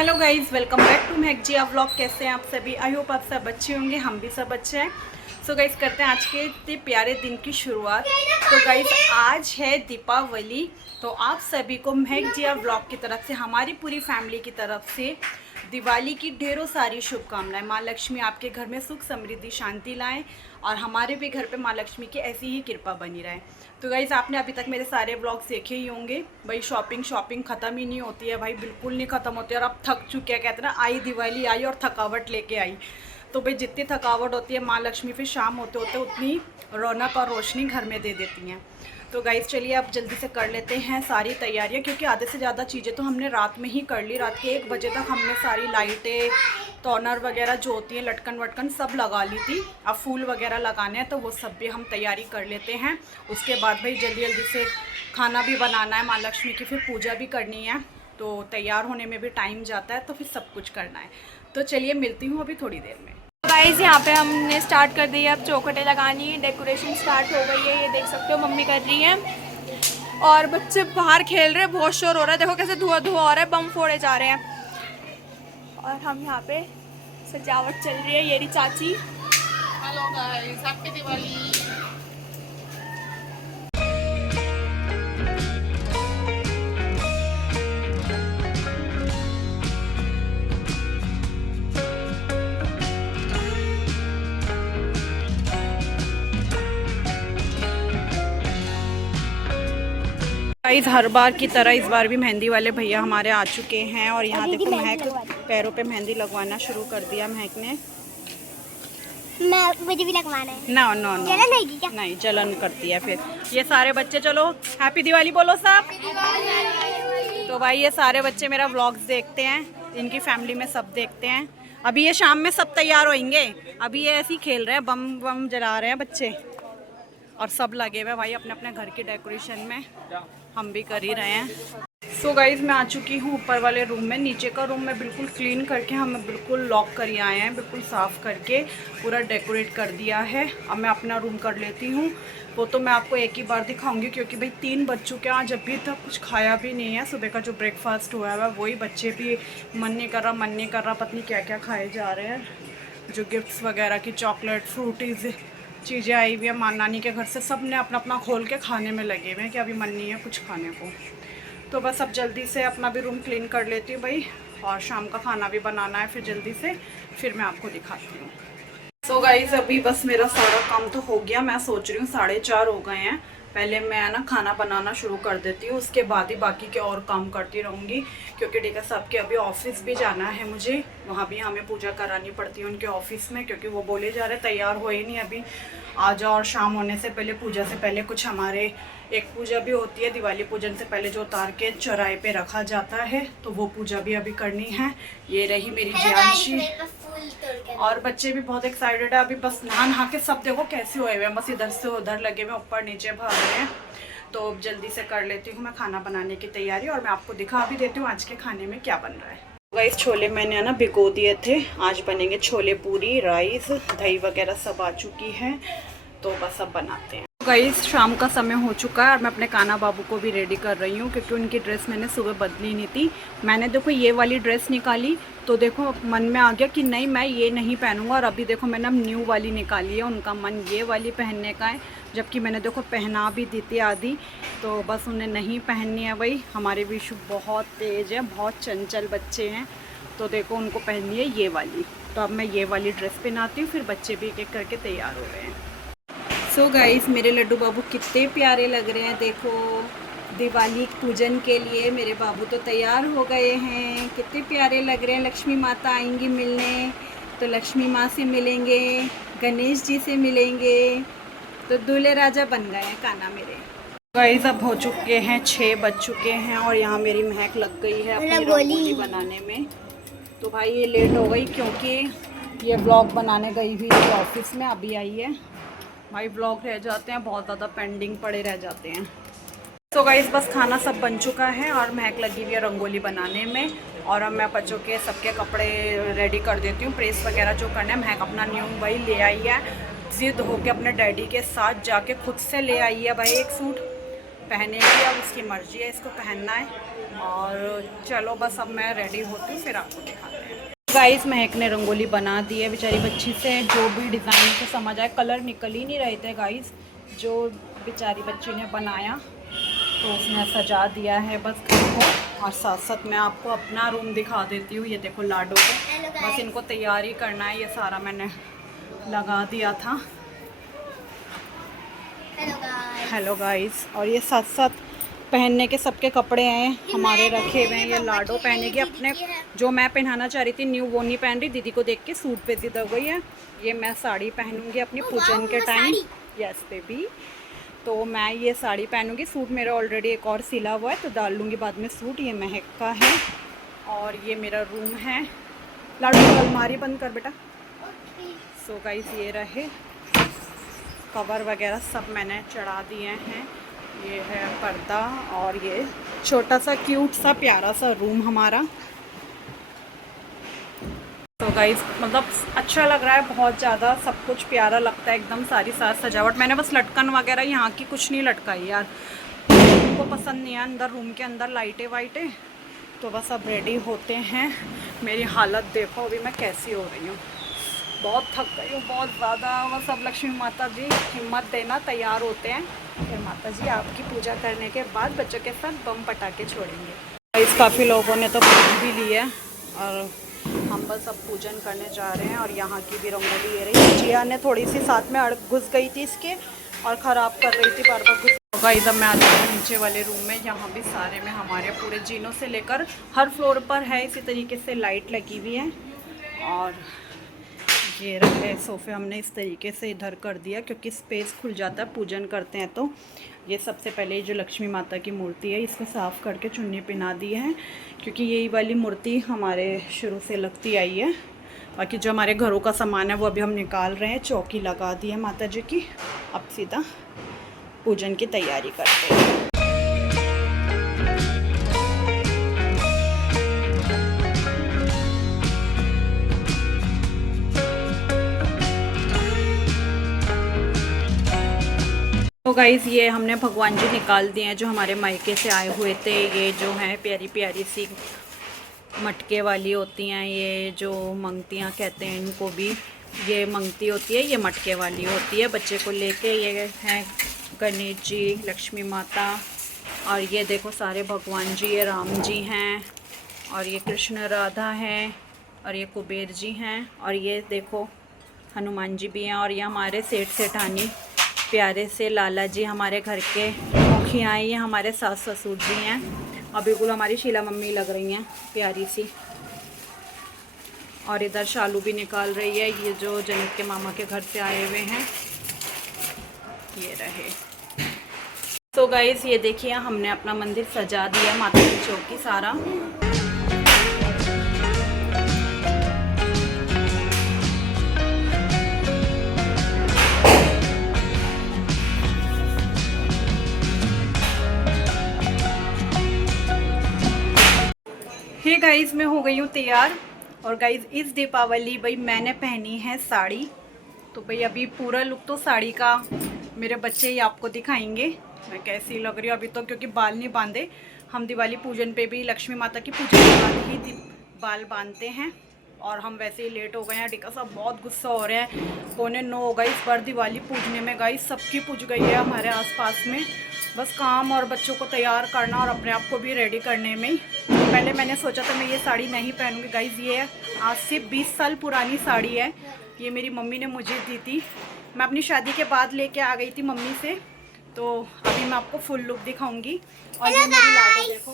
Hello guys, welcome back to Mahak vlog. कैसे हैं आप सभी? आई होप आप सब अच्छे होंगे, हम भी सब अच्छे हैं। सो गाइज़, करते हैं आज के इतने प्यारे दिन की शुरुआत। तो गाइज़, आज है दीपावली। तो आप सभी को महक व्लॉग की तरफ से, हमारी पूरी फैमिली की तरफ से दिवाली की ढेरों सारी शुभकामनाएं। माँ लक्ष्मी आपके घर में सुख समृद्धि शांति लाएं और हमारे भी घर पे माँ लक्ष्मी की ऐसी ही कृपा बनी रहे। तो गाइज़, आपने अभी तक मेरे सारे व्लॉग्स देखे ही होंगे। भाई शॉपिंग ख़त्म ही नहीं होती है भाई, बिल्कुल नहीं ख़त्म होती है। और अब थक चुके हैं, कहते हैं ना, आई दिवाली आई और थकावट लेके आई। तो भाई जितनी थकावट होती है, माँ लक्ष्मी फिर शाम होते होते उतनी रौनक और रोशनी घर में दे देती हैं। तो गाइज़ चलिए अब जल्दी से कर लेते हैं सारी तैयारियां, क्योंकि आधे से ज़्यादा चीज़ें तो हमने रात में ही कर ली। रात के 1 बजे तक हमने सारी लाइटें, टॉनर वगैरह जो होती हैं, लटकन वटकन सब लगा ली थी। अब फूल वगैरह लगाने हैं तो वो सब भी हम तैयारी कर लेते हैं। उसके बाद भाई जल्दी जल्दी से खाना भी बनाना है, माँ लक्ष्मी की फिर पूजा भी करनी है। तो तैयार होने में भी टाइम जाता है, तो फिर सब कुछ करना है। तो चलिए मिलती हूँ अभी थोड़ी देर में। गाइस, यहाँ पे हमने स्टार्ट कर दी है अब चौखटें लगानी। डेकोरेशन स्टार्ट हो गई है, ये देख सकते हो मम्मी कर रही हैं। और बच्चे बाहर खेल रहे हैं, बहुत शोर हो रहा है। देखो कैसे धुआं धुआं हो रहा है, बम फोड़े जा रहे हैं। और हम यहाँ पे सजावट चल रही है। ये रही चाची। Hello guys, happy Diwali. Guys, हर बार की तरह इस बार भी मेहंदी वाले भैया हमारे आ चुके हैं। और यहाँ देखो महक पैरों पे मेहंदी लगवाना शुरू कर दिया महक ने। मुझे भी लगवाना है। नो नो नो, जलन होगी क्या? नहीं, जलन करती है फिर। ये सारे बच्चे, चलो हैप्पी दिवाली बोलो सब। तो भाई ये सारे बच्चे मेरा व्लॉग्स देखते हैं, इनकी फैमिली में सब देखते हैं। अभी ये शाम में सब तैयार होंगे। अभी ये ऐसे ही खेल रहे हैं, बम बम जला रहे हैं बच्चे। और सब लगे हुए भाई अपने अपने घर की डेकोरेशन में, हम भी कर ही रहे हैं। सो गाइज़, मैं आ चुकी हूँ ऊपर वाले रूम में। नीचे का रूम में बिल्कुल क्लीन करके हम बिल्कुल लॉक कर आए हैं, बिल्कुल साफ़ करके पूरा डेकोरेट कर दिया है। अब मैं अपना रूम कर लेती हूँ। वो तो मैं आपको एक ही बार दिखाऊंगी, क्योंकि भाई 3 बज चुके हैं, आज अभी तक कुछ खाया भी नहीं है। सुबह का जो ब्रेकफास्ट हुआ है वही बच्चे भी मन नहीं कर रहा, पता नहीं क्या क्या खाए जा रहे हैं। जो गिफ्ट्स वगैरह की चॉकलेट फ्रूटीज़ चीज़ें आई हुई है माँ नानी के घर से, सब ने अपना अपना खोल के खाने में लगे हुए हैं कि अभी मन नहीं है कुछ खाने को। तो बस अब जल्दी से अपना भी रूम क्लीन कर लेती हूँ भाई, और शाम का खाना भी बनाना है फिर जल्दी से, फिर मैं आपको दिखाती हूँ। सो गाइस, अभी बस मेरा सारा काम तो हो गया। मैं सोच रही हूँ 4:30 हो गए हैं। पहले मैं ना खाना बनाना शुरू कर देती हूँ, उसके बाद ही बाकी के और काम करती रहूँगी। क्योंकि डीका साहब के अभी ऑफिस भी जाना है मुझे, वहाँ भी हमें पूजा करानी पड़ती है उनके ऑफिस में, क्योंकि वो बोले जा रहे तैयार हो ही नहीं अभी, आ जाओ। और शाम होने से पहले, पूजा से पहले कुछ हमारे एक पूजा भी होती है दिवाली पूजन से पहले, जो उतार के चौराहे पे रखा जाता है, तो वो पूजा भी अभी करनी है। ये रही मेरी जियांशी। और बच्चे भी बहुत एक्साइटेड है। अभी बस नहा के सब देखो कैसे हुए हुए हैं, बस इधर से उधर लगे हुए, ऊपर नीचे भाग रहे हैं। तो अब जल्दी से कर लेती हूँ मैं खाना बनाने की तैयारी, और मैं आपको दिखा भी देती हूँ आज के खाने में क्या बन रहा है। गाइस, छोले मैंने ना भिगो दिए थे, आज बनेंगे छोले पूरी, राइस, दही वगैरह सब आ चुकी है। तो बस अब बनाते हैं। गाइस, शाम का समय हो चुका है और मैं अपने काना बाबू को भी रेडी कर रही हूँ, क्योंकि उनकी ड्रेस मैंने सुबह बदली नहीं थी। मैंने देखो ये वाली ड्रेस निकाली, तो देखो मन में आ गया कि नहीं मैं ये नहीं पहनूंगा। और अभी देखो मैंने अब न्यू वाली निकाली है, उनका मन ये वाली पहनने का है, जबकि मैंने देखो पहना भी दी थी आधी। तो बस उन्हें नहीं पहननी है भाई। हमारे विशु बहुत तेज़ है, बहुत चंचल बच्चे हैं, तो देखो उनको पहननी है ये वाली। तो अब मैं ये वाली ड्रेस पहनाती हूँ, फिर बच्चे भी एक एक करके तैयार हो रहे हैं। सो गाइस, मेरे लड्डू बाबू कितने प्यारे लग रहे हैं। देखो दिवाली पूजन के लिए मेरे बाबू तो तैयार हो गए हैं, कितने प्यारे लग रहे हैं। लक्ष्मी माता आएंगी मिलने, तो लक्ष्मी माँ से मिलेंगे, गणेश जी से मिलेंगे, तो दूल्हे राजा बन गए हैं काना मेरे। गाइस, अब हो चुके हैं 6 बज चुके हैं, और यहाँ मेरी महक लग गई है अपनी रंगोली बनाने में। तो भाई ये लेट हो गई, क्योंकि ये व्लॉग बनाने गई हुई थी ऑफिस में, अभी आई है। भाई व्लॉग रह जाते हैं, बहुत ज़्यादा पेंडिंग पड़े रह जाते हैं। तो गाइस, बस खाना सब बन चुका है और महक लगी हुई है रंगोली बनाने में। और अब मैं बच्चों के सबके कपड़े रेडी कर देती हूँ, प्रेस वगैरह जो करना है। महक अपना न्यू भाई ले आई है, जिद होके अपने डैडी के साथ जाके खुद से ले आई है भाई एक सूट। पहनेगी, अब उसकी मर्जी है, इसको पहनना है। और चलो बस अब मैं रेडी होती हूँ, फिर आपको दिखाते हैं। गाइस महक ने रंगोली बना दी है बेचारी बच्ची से, जो भी डिज़ाइन से समझ आए, कलर निकल ही नहीं रहे थे गाइस, जो बेचारी बच्ची ने बनाया तो उसने सजा दिया है बस घर को। और साथ साथ मैं आपको अपना रूम दिखा देती हूँ। ये देखो लाडो को, बस इनको तैयारी करना है, ये सारा मैंने लगा दिया था। Hello guys. और ये साथ साथ पहनने के सबके कपड़े हैं हमारे रखे हुए हैं। ये लाडो पहनेगी अपने, जो मैं पहनाना चाह रही थी न्यू वो नहीं पहन रही, दीदी को देख के सूट पे जिद हो गई है। ये मैं साड़ी पहनूंगी अपनी पूजन के टाइम। यस बेबी, तो मैं ये साड़ी पहनूंगी। सूट मेरा ऑलरेडी एक और सिला हुआ है तो डाल लूँगी बाद में सूट। ये महक का है और ये मेरा रूम है। लाडो अलमारी बंद कर बेटा। सो गाइस ये रहे कवर वगैरह सब मैंने चढ़ा दिए हैं। ये है पर्दा और ये छोटा सा क्यूट सा प्यारा सा रूम हमारा। तो गाइस मतलब अच्छा लग रहा है बहुत ज़्यादा, सब कुछ प्यारा लगता है एकदम, सारी साज सजावट। मैंने बस लटकन वगैरह यहाँ की कुछ नहीं लटकाई यार, उनको पसंद नहीं है अंदर रूम के अंदर लाइटें वाइटें। तो बस अब रेडी होते हैं। मेरी हालत देखो अभी मैं कैसी हो रही हूँ, बहुत थक गई हूँ बहुत ज़्यादा। बस अब लक्ष्मी माता जी हिम्मत देना, तैयार होते हैं, फिर माता जी आपकी पूजा करने के बाद बच्चों के साथ बम पटाखे छोड़ेंगे। इस काफ़ी लोगों ने तो पूज भी ली है और हम बस अब पूजन करने जा रहे हैं। और यहाँ की भी रंगोली ये रही, जिया ने थोड़ी सी साथ में घुस गई थी इसके और ख़राब कर रही थी बार बार घुस। इधर मैं आ जाऊँ नीचे वाले रूम में, यहाँ भी सारे में हमारे पूरे जीनों से लेकर हर फ्लोर पर है इसी तरीके से लाइट लगी हुई है। और ये रहे सोफ़े हमने इस तरीके से इधर कर दिया क्योंकि स्पेस खुल जाता है पूजन करते हैं तो। ये सबसे पहले जो लक्ष्मी माता की मूर्ति है इसको साफ़ करके चुन्नी पिना दी है क्योंकि यही वाली मूर्ति हमारे शुरू से लगती आई है। बाकी जो हमारे घरों का सामान है वो अभी हम निकाल रहे हैं। चौकी लगा दी है माता जी की, अब सीधा पूजन की तैयारी करते हैं। तो गाइज़ ये हमने भगवान जी निकाल दिए हैं जो हमारे मायके से आए हुए थे। ये जो हैं प्यारी प्यारी सी मटके वाली होती हैं, ये जो मंगतियाँ कहते हैं इनको भी, ये मंगती होती है, ये मटके वाली होती है बच्चे को लेके। ये हैं गणेश जी, लक्ष्मी माता और ये देखो सारे भगवान जी, ये राम जी हैं और ये कृष्ण राधा हैं और ये कुबेर जी हैं और ये देखो हनुमान जी भी हैं। और ये हमारे सेठ सेठानी प्यारे से लाला जी हमारे घर के मुखिया, ये हमारे सास ससुर जी हैं और बिल्कुल हमारी शीला मम्मी लग रही हैं प्यारी सी। और इधर शालू भी निकाल रही है, ये जो जनक के मामा के घर से आए हुए हैं ये रहे। तो गाइस ये देखिए हमने अपना मंदिर सजा दिया, माता की चौकी सारा। हे गाइस मैं हो गई हूँ तैयार। और गाइस इस दीपावली भाई मैंने पहनी है साड़ी, तो भाई अभी पूरा लुक तो साड़ी का मेरे बच्चे ही आपको दिखाएंगे मैं कैसी लग रही हूँ अभी तो, क्योंकि बाल नहीं बांधे। हम दिवाली पूजन पे भी लक्ष्मी माता की पूजा के बाद ही बाल बांधते हैं और हम वैसे ही लेट हो गए हैं। टिका साहब बहुत गुस्सा हो रहा है, 8:45 हो गई इस बार दिवाली पूजने में। गाइस सबकी पूज गई है हमारे आसपास में, बस काम और बच्चों को तैयार करना और अपने आप को भी रेडी करने में। पहले मैंने सोचा था मैं ये साड़ी नहीं पहनूंगी गाइस, ये आज से 20 साल पुरानी साड़ी है, ये मेरी मम्मी ने मुझे दी थी। मैं अपनी शादी के बाद लेके आ गई थी मम्मी से, तो अभी मैं आपको फुल लुक दिखाऊंगी। और ये मेरी लाडो देखो,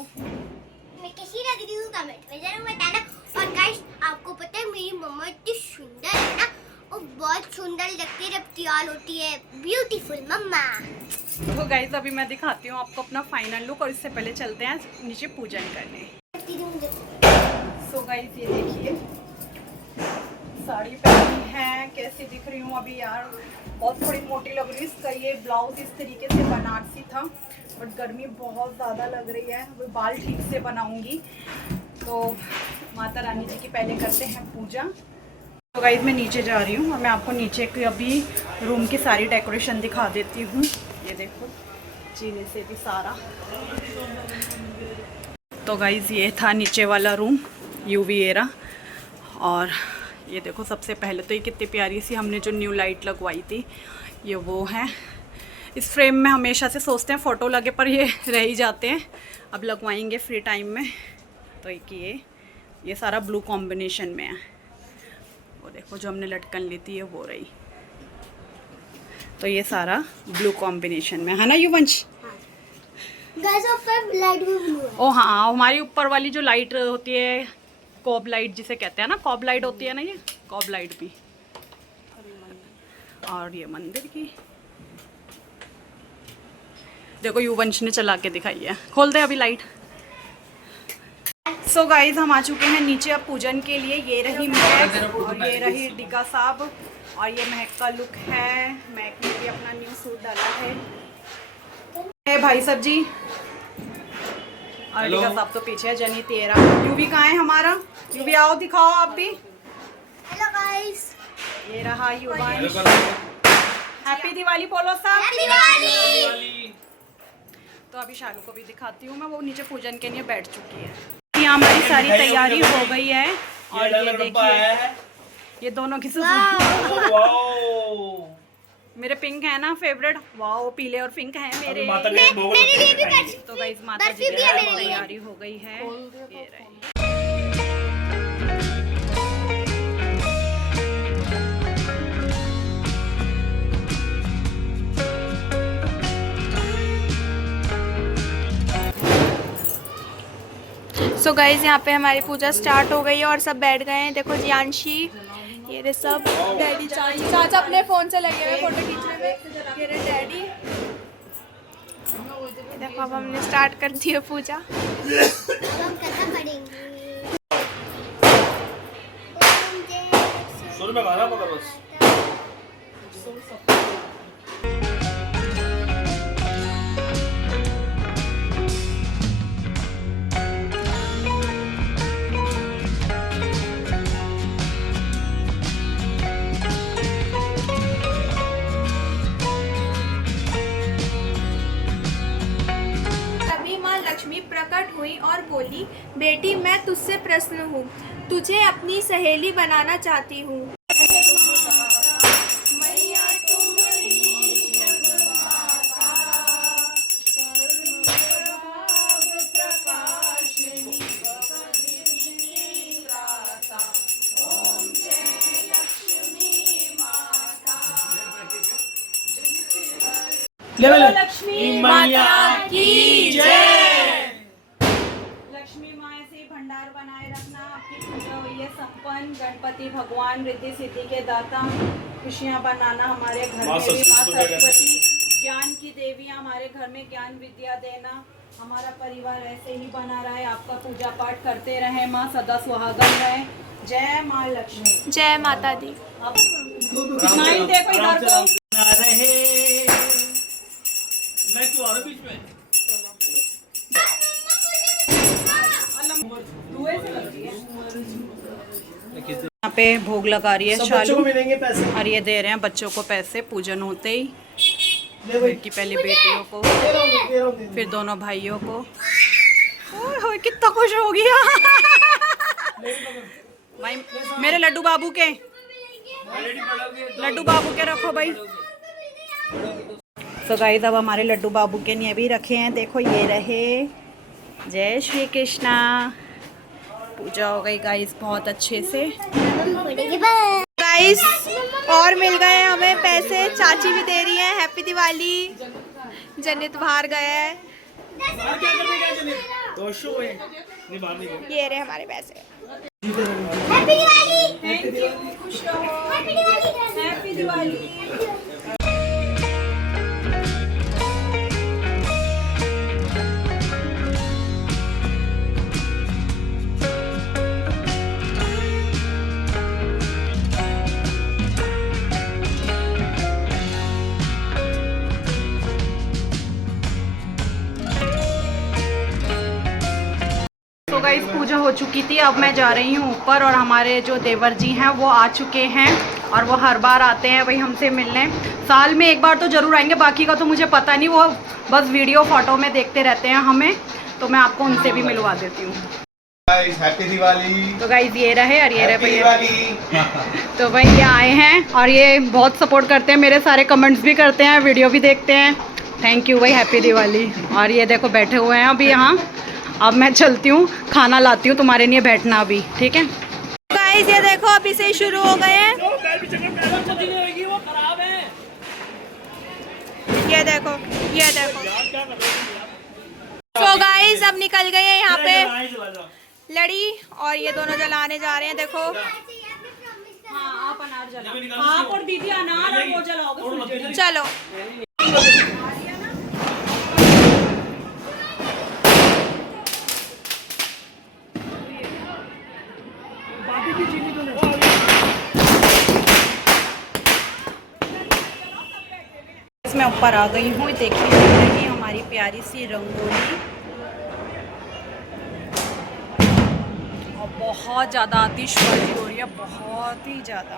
मैं कैसी लग रही हूँ कमेंट में जरूर बताना। और गाइस आपको पता है मेरी मम्मा इतनी सुंदर है ना, वो बहुत सुंदर लगती है जब तैयार होती है, ब्यूटीफुल मम्मा। तो गाइस अभी मैं दिखाती हूँ आपको अपना फाइनल लुक और इससे पहले चलते हैं नीचे पूजन करने। सो गाइस ये देखिए साड़ी पहनी है, कैसी दिख रही हूँ अभी यार, बहुत थोड़ी मोटी लग रही है। इसका ये ब्लाउज इस तरीके से बनारसी था बट गर्मी बहुत ज़्यादा लग रही है, वो बाल ठीक से बनाऊंगी। तो माता रानी जी की पहले करते हैं पूजा। तो गाइस मैं नीचे जा रही हूँ और मैं आपको नीचे की अभी रूम की सारी डेकोरेशन दिखा देती हूँ। ये देखो जीने से भी सारा तो गाइज़ ये था नीचे वाला रूम यूवी एरा। और ये देखो सबसे पहले तो ये कितनी प्यारी सी हमने जो न्यू लाइट लगवाई थी ये वो है। इस फ्रेम में हमेशा से सोचते हैं फ़ोटो लगे पर ये रह ही जाते हैं, अब लगवाएंगे फ्री टाइम में। तो एक ये सारा ब्लू कॉम्बिनेशन में है। वो देखो जो हमने लटकन ली थी ये वो रही। तो ये सारा ब्लू कॉम्बिनेशन में है ना युवंश? गाइस ऊपर लाइट भी ब्लू है। ओ हाँ, हमारी ऊपर वाली जो लाइट होती है कॉब लाइट जिसे कहते हैं ना, कॉब लाइट होती है ना, ये कॉब लाइट भी। और ये मंदिर की देखो युवंश ने चला के दिखाई है। खोल दे अभी लाइट। सो गाइज हम आ चुके हैं नीचे अब पूजन के लिए। ये रही महक और ये रही डिका साहब और ये महक का लुक है। महक ने भी अपना न्यू सूट डाला है भाई साहब जी। और डिका साहब तो पीछे है। जनी तेरा यूवी कहाँ है हमारा? यूवी आओ दिखाओ आप भी। हेलो गाइस, ये रहा युवंश। हैप्पी दिवाली बोलो साहब। हैप्पी दिवाली। तो अभी शालू को भी दिखाती हूँ मैं, वो नीचे पूजन के लिए बैठ चुकी है। यहाँ हमारी सारी तैयारी हो गई है और ये देखिए ये दोनों की मेरे पिंक है ना फेवरेट। वाओ पीले और पिंक है मेरे मेरे लिए भी बर्फी। तो गाइस माता जी की तैयारी हो गई है। ये रही। सो गाइज यहाँ पे हमारी पूजा स्टार्ट हो गई है और सब बैठ गए हैं। देखो जियांशी, ये रे सब डैडी चाचा अपने फ़ोन से लगे हुए फोटो खींचने में। ये रे डैडी। देखो अब हमने स्टार्ट कर दी है पूजा। हम करना पड़ेंगे। शुरू में गाना पड़ा बस। लक्ष्मी प्रकट हुई और बोली, बेटी मैं तुझसे प्रसन्न हूँ, तुझे अपनी सहेली बनाना चाहती हूँ। लक्ष्मी माता की जय। लक्ष्मी माँ ऐसे ही भंडार बनाए रखना, आपकी पूजा हुई है संपन्न। गणपति भगवान रिद्धि सिद्धि के दाता, खुशियाँ बनाना हमारे घर में भी। माँ सरस्वती ज्ञान की देवी हमारे घर में ज्ञान विद्या देना। हमारा परिवार ऐसे ही बना रहे, आपका पूजा पाठ करते रहे, माँ सदा सुहागन रहे। जय माँ लक्ष्मी। जय माता दी। नाइन देखो इधर को। मैं क्यों आ रहा बीच में? यहाँ पे भोग लगा रही है शालू मिलेंगे पैसे। और ये दे रहे हैं बच्चों को पैसे पूजन होते ही। फिर की पहले बेटियों को, फिर दोनों भाइयों को। ओए कितना खुश हो गया भाई। मेरे लड्डू बाबू के, लड्डू बाबू के रखो भाई। तो गाइस अब हमारे लड्डू बाबू के लिए भी रखे हैं। देखो ये रहे। जय श्री कृष्णा। पूजा हो गई गाइस बहुत अच्छे से। गाइस और मिल गए हमें पैसे, चाची भी दे रही है। हैप्पी दिवाली। जनित बाहर गया है। ये रहे हमारे पैसे। हैप्पी दिवाली। Thank you. खुश रहो। हैप्पी दिवाली। हैप्पी दिवाली। तो गाइस पूजा हो चुकी थी, अब मैं जा रही हूँ ऊपर और हमारे जो देवर जी हैं वो आ चुके हैं और वो हर बार आते हैं भाई हमसे मिलने। साल में एक बार तो ज़रूर आएंगे, बाकी का तो मुझे पता नहीं, वो बस वीडियो फ़ोटो में देखते रहते हैं हमें। तो मैं आपको उनसे भी मिलवा देती हूँ। Guys happy Diwali. तो गाइस ये रहे और ये रहे हैप्पी भैया। दिवाली। तो भाई ये आए हैं और ये बहुत सपोर्ट करते हैं, मेरे सारे कमेंट्स भी करते हैं, वीडियो भी देखते हैं। थैंक यू भाई, हैप्पी दिवाली। और ये देखो बैठे हुए हैं अभी यहाँ। अब मैं चलती हूँ, खाना लाती हूँ, तुम्हारे लिए बैठना अभी, ठीक है। गाइस ये देखो अभी से ही शुरू हो गए हैं। ये देखो, ये देखो। तो गाइस अब निकल गए हैं यहाँ पे लड़ी और ये दोनों जलाने जा रहे हैं। देखो हाँ, आप अनार जलाओ। आप और दीदी अनार और वो जलाओगे। चलो। मैं ऊपर आ गई हूँ, देखिए रही हमारी प्यारी सी रंगोली। और बहुत ज़्यादा आतिशबाजी हो रही है, बहुत ही ज़्यादा।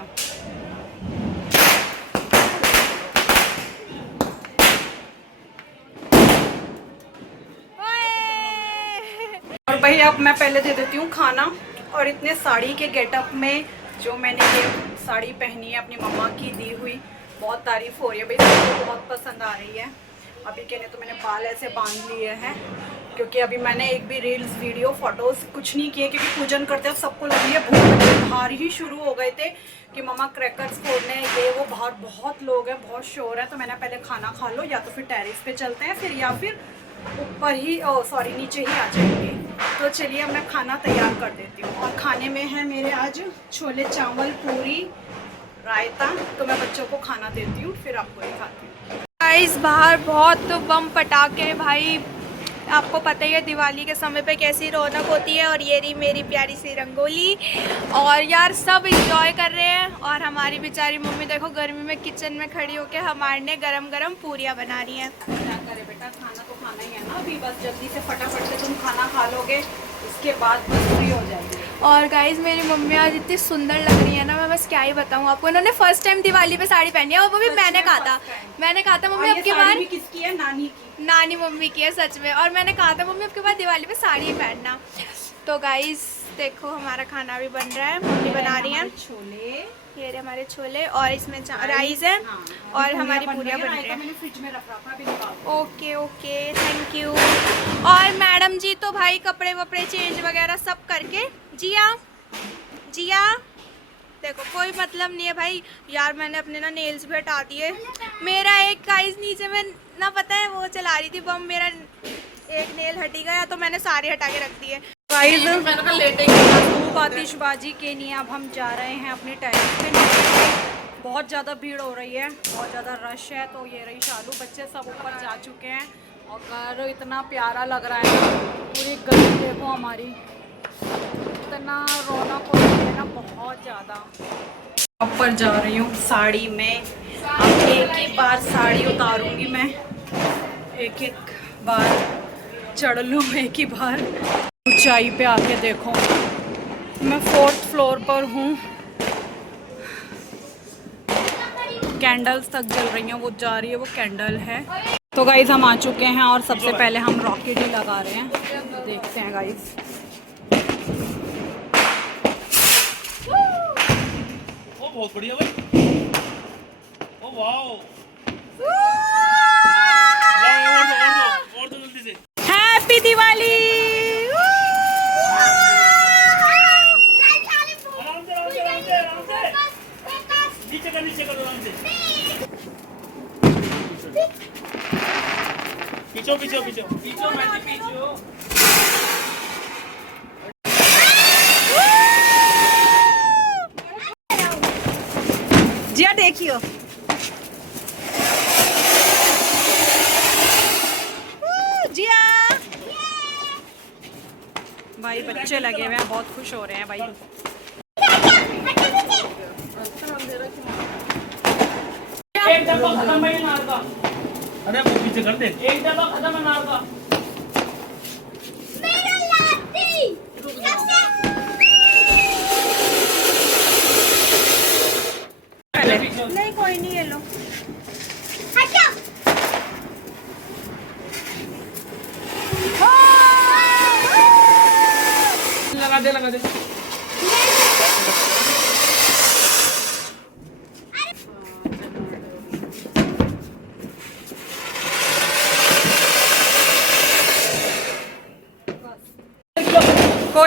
और भाई अब मैं पहले दे देती हूँ खाना। और इतने साड़ी के गेटअप में जो मैंने ये साड़ी पहनी है अपनी मम्मा की दी हुई, बहुत तारीफ हो रही है भाई, सबको बहुत पसंद आ रही है। अभी के लिए तो मैंने बाल ऐसे बांध लिए हैं क्योंकि अभी मैंने एक भी रील्स वीडियो फोटोज़ कुछ नहीं किए, क्योंकि पूजन करते वक्त सबको लगी है भूख। बाहर ही शुरू हो गए थे कि मम्मा क्रैकर्स फोड़ने, ये वो, बाहर बहुत लोग हैं, बहुत शोर है। तो मैंने पहले खाना खा लो, या तो फिर टेरेस पे चलते हैं फिर, या फिर ऊपर ही सॉरी नीचे ही आ जाएंगे। तो चलिए अब मैं खाना तैयार कर देती हूँ। और खाने में है मेरे आज छोले चावल, पूरी, रायता। तो मैं बच्चों को खाना देती हूँ, फिर आपको दिखाती हूँ। गाइस बाहर बहुत बम पटाखे हैं भाई, आपको पता ही है दिवाली के समय पे कैसी रौनक होती है। और ये रही मेरी प्यारी सी रंगोली। और यार सब इंजॉय कर रहे हैं। और हमारी बेचारी मम्मी देखो गर्मी में किचन में खड़ी होकर हमारे ने गरम गरम पूरियाँ बना रही हैं। क्या करे बेटा, खाना तो खाना ही है ना। अभी बस जल्दी से फटाफट से तुम खाना खा लोगे, उसके बाद बस फ्री हो जाएगी। और गाइस मेरी मम्मी आज इतनी सुंदर लग रही है ना, मैं बस क्या ही बताऊँ आपको। इन्होंने फर्स्ट टाइम दिवाली पे साड़ी पहनी है, और वो भी मैंने कहा था मम्मी अब की बार किसकी है? नानी की। नानी मम्मी की है सच में। और मैंने कहा था मम्मी अब के बाद दिवाली पे साड़ी ही पहनना। तो गाइस देखो हमारा खाना भी बन रहा है, मम्मी बना रही हैं छोले, ये रहे हमारे छोले, और इसमें राइस है। हाँ, और हमारी पूरियाँ बन रही है। मैंने फ्रिज में रख रखा, अभी निकाल। Okay okay thank you. और मैडम जी तो भाई कपड़े वपड़े चेंज वगैरह सब करके, जिया जिया देखो कोई मतलब नहीं है भाई। यार मैंने अपने ना नेल्स भी हटा दिए। मेरा एक गाइस नीचे में ना पता है वो चला रही थी बम, मेरा एक नेल हटी गया तो मैंने सारे हटा के रख दिए। गाइस धूप आतिशबाजी के लिए अब हम जा रहे हैं अपनी टेरेस पे नीचे। बहुत ज़्यादा भीड़ हो रही है, बहुत ज़्यादा रश है। तो ये रही शालू, बच्चे सब ऊपर जा चुके हैं। और घर इतना प्यारा लग रहा है ना, पूरी गली देखो हमारी, इतना रौनक हो रही है ना, बहुत ज़्यादा। ऊपर जा रही हूँ साड़ी में। अब एक ही बार साड़ी उतारूंगी मैं, एक एक बार चढ़ लूँ, एक ही बार। ऊंचाई पे आके देखो, मैं 4th फ्लोर पर हूँ। कैंडल्स तक जल रही हैं, वो जा रही है, वो कैंडल है। तो गाइज हम आ चुके हैं और सबसे पहले हम रॉकेट ही लगा रहे हैं, देखते हैं गाइज। ओ बहुत बढ़िया भाई, ओ वाओ, और तो जल्दी से। हैप्पी दिवाली। नीचे कर आराम से। पीछो पीछो पीछो पीछो मैं पीछो। जिया देखियो, जिया भाई बच्चे लगे हुए हैं, बहुत खुश हो रहे हैं भाई। एक डब्बा खत्म है नार का, अरे वो पीछे कर दे। एक डब्बा खत्म है नार का। नहीं कोई नहीं, ये लो। हटा।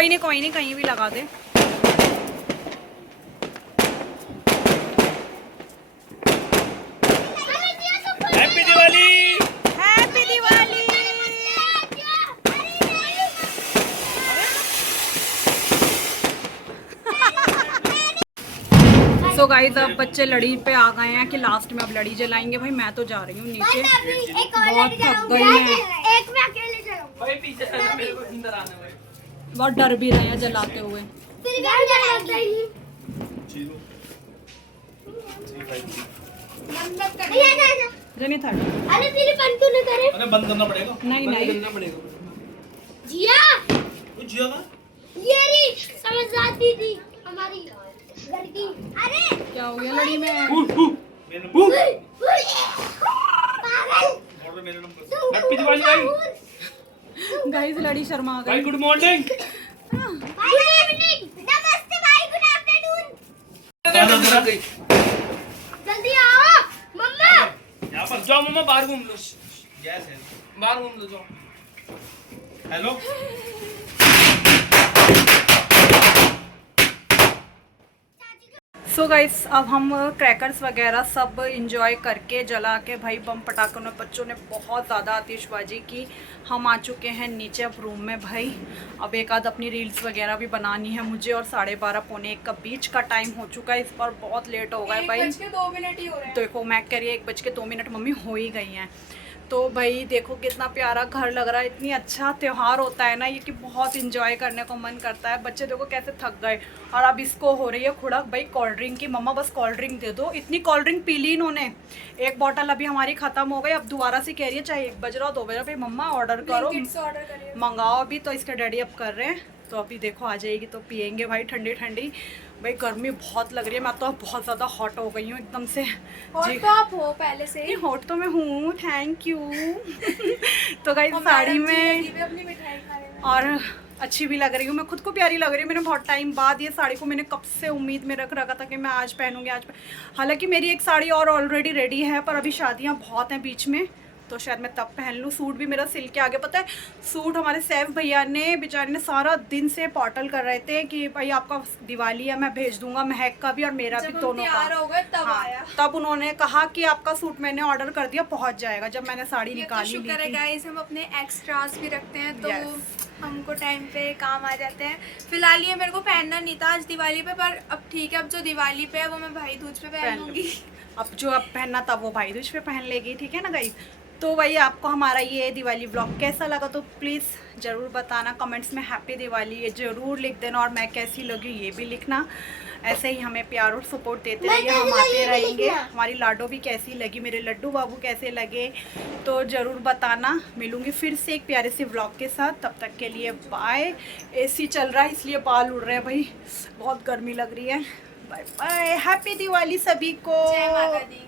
कोई नहीं कहीं भी लगा दे। Happy Diwali. Happy Diwali. So guys अब बच्चे लड़ी पे आ गए हैं कि लास्ट में अब लड़ी जलाएंगे। भाई मैं तो जा रही हूँ नीचे, बहुत थक गई हैं, एक मैं अकेले चलाऊंगा। भाई पीछे चलना, मेरे को अंदर आना भाई। बहुत डर भी रहे हैं जलाते हुए। फिर क्या जलाएंगे? जनी था अरे तेरे बंद क्यों नहीं करे? अरे बंद करना पड़ेगा। नहीं बंद नहीं करना पड़ेगा। जिया वो जिया का ये रही समझदार दीदी हमारी लड़की। अरे क्या हो गया लड़ी में? पागल मेरे नंबर हैप्पी दिवाली भाई। गाइस लड़ी शर्मा भाई गई। Good morning. भाई गुड इवनिंग, नमस्ते भाई, गुड आफ्टरनून। जल्दी आओ मम्मा। यहाँ पर जाओ मम्मा बाहर घूम लो, गैस है। बाहर घूम लो जाओ। हेलो सो गाइस अब हम क्रैकर्स वगैरह सब इंजॉय करके जला के भाई बम पटाखों में बच्चों ने बहुत ज़्यादा आतिशबाजी की। हम आ चुके हैं नीचे अब रूम में भाई। अब एक आध अपनी रील्स वगैरह भी बनानी है मुझे और 12:30 पौने 1 का बीच का टाइम हो चुका है। इस बार बहुत लेट हो गया है भाई। 1:02 ही हो रहे हैं। देखो मैं कह रही है 1:02 मम्मी हो ही गई हैं। तो भाई देखो कितना प्यारा घर लग रहा है। इतनी अच्छा त्यौहार होता है ना ये कि बहुत इंजॉय करने को मन करता है। बच्चे देखो कैसे थक गए और अब इसको हो रही है खुड़क भाई कोल्ड ड्रिंक की। मम्मा बस कोल्ड ड्रिंक दे दो। इतनी कोल्ड ड्रिंक पी ली इन्होंने, एक बॉटल अभी हमारी ख़त्म हो गई। अब दोबारा से कह रही है चाहे 1 बज रहा 2 बज रहा, भाई मम्मा ऑर्डर करो, Blinkit से ऑर्डर करिए। मंगाओ अभी। तो इसके डैडी अब कर रहे हैं, तो अभी देखो आ जाएगी तो पियेंगे भाई ठंडी ठंडी। भाई गर्मी बहुत लग रही है, मैं तो अब बहुत ज़्यादा हॉट हो गई हूँ एकदम से। और तो आप हो पहले से ही। हॉट तो मैं हूँ, थैंक यू। तो गाइस और साड़ी मैडम जी में लगी हुई अपनी मिठाई खाने में। और अच्छी भी लग रही हूँ, मैं खुद को प्यारी लग रही हूँ। मैंने बहुत टाइम बाद ये साड़ी को मैंने कब से उम्मीद में रख रखा था कि मैं आज पहनूंगी हालांकि मेरी एक साड़ी और ऑलरेडी रेडी है, पर अभी शादियाँ बहुत हैं बीच में, तो शायद मैं तब पहन लूँ। सूट भी मेरा सिल के आगे, पता है सूट हमारे सैफ भैया ने बेचारे ने सारा दिन से पोर्टल कर रहे थे कि भाई आपका दिवाली है मैं भेज दूंगा, महक का भी और मेरा भी दोनों का। तैयार हो गए तब हाँ, आया। तब उन्होंने कहा कि आपका सूट मैंने ऑर्डर कर दिया पहुंच जाएगा। जब मैंने साड़ी ये तो निकाली शुक्र है गाइस, हम अपने एक्स्ट्रास भी रखते हैं तो Yes. हमको टाइम पे काम आ जाते हैं। फिलहाल ये मेरे को पहनना नहीं था आज दिवाली पे, पर अब ठीक है, अब जो दिवाली पे है वो मैं भाई दूज पे पहन लूंगी। अब जो अब पहनना था वो भाई दूज पे पहन लेगी, ठीक है ना गाइस। तो भाई आपको हमारा ये दिवाली व्लॉग कैसा लगा तो प्लीज़ ज़रूर बताना कमेंट्स में। हैप्पी दिवाली ये ज़रूर लिख देना और मैं कैसी लगी ये भी लिखना। ऐसे ही हमें प्यार और सपोर्ट देते रहिए, हम आते रहेंगे। हमारी लाडो भी कैसी लगी, मेरे लड्डू बाबू कैसे लगे तो ज़रूर बताना। मिलूंगी फिर से एक प्यारे से व्लॉग के साथ, तब तक के लिए बाय। एसी चल रहा है इसलिए बाल उड़ रहे हैं भाई, बहुत गर्मी लग रही है। बाय बाय, हैप्पी दिवाली सभी को। जय माता दी।